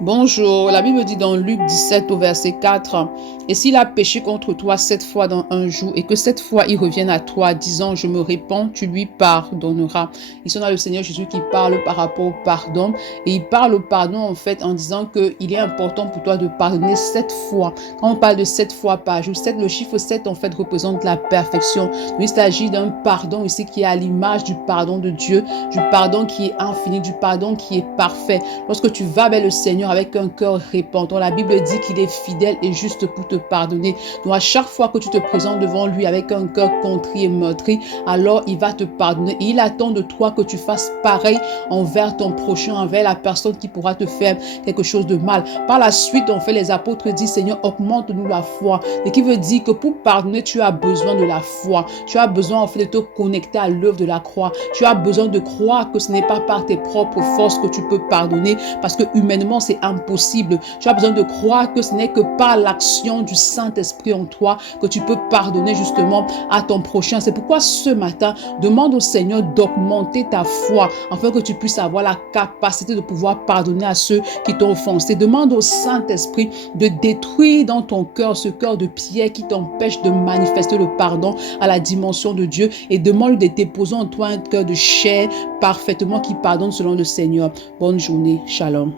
Bonjour, la Bible dit dans Luc 17 au verset 4, « Et s'il a péché contre toi 7 fois dans un jour, et que 7 fois il revienne à toi, disant, je me répands, tu lui pardonneras. » Ici, on a le Seigneur Jésus qui parle par rapport au pardon, et il parle au pardon en fait en disant qu'il est important pour toi de pardonner 7 fois. Quand on parle de 7 fois par jour, le chiffre 7 en fait représente la perfection. Il s'agit d'un pardon ici qui est à l'image du pardon de Dieu, du pardon qui est infini, du pardon qui est parfait. Lorsque tu vas vers le Seigneur avec un cœur repentant, la Bible dit qu'il est fidèle et juste pour te pardonner. Donc à chaque fois que tu te présentes devant lui avec un cœur contrit et meurtri, alors il va te pardonner. Et il attend de toi que tu fasses pareil envers ton prochain, envers la personne qui pourra te faire quelque chose de mal. Par la suite, en fait, les apôtres disent, Seigneur, augmente-nous la foi. Et qui veut dire que pour pardonner, tu as besoin de la foi. Tu as besoin en fait de te connecter à l'œuvre de la croix. Tu as besoin de croire que ce n'est pas par tes propres forces que tu peux pardonner, parce que humainement c'est impossible. Tu as besoin de croire que ce n'est que par l'action du Saint-Esprit en toi que tu peux pardonner justement à ton prochain. C'est pourquoi ce matin, demande au Seigneur d'augmenter ta foi afin que tu puisses avoir la capacité de pouvoir pardonner à ceux qui t'ont offensé. Demande au Saint-Esprit de détruire dans ton cœur ce cœur de pierre qui t'empêche de manifester le pardon à la dimension de Dieu, et demande de déposer en toi un cœur de chair parfaitement qui pardonne selon le Seigneur. Bonne journée. Shalom.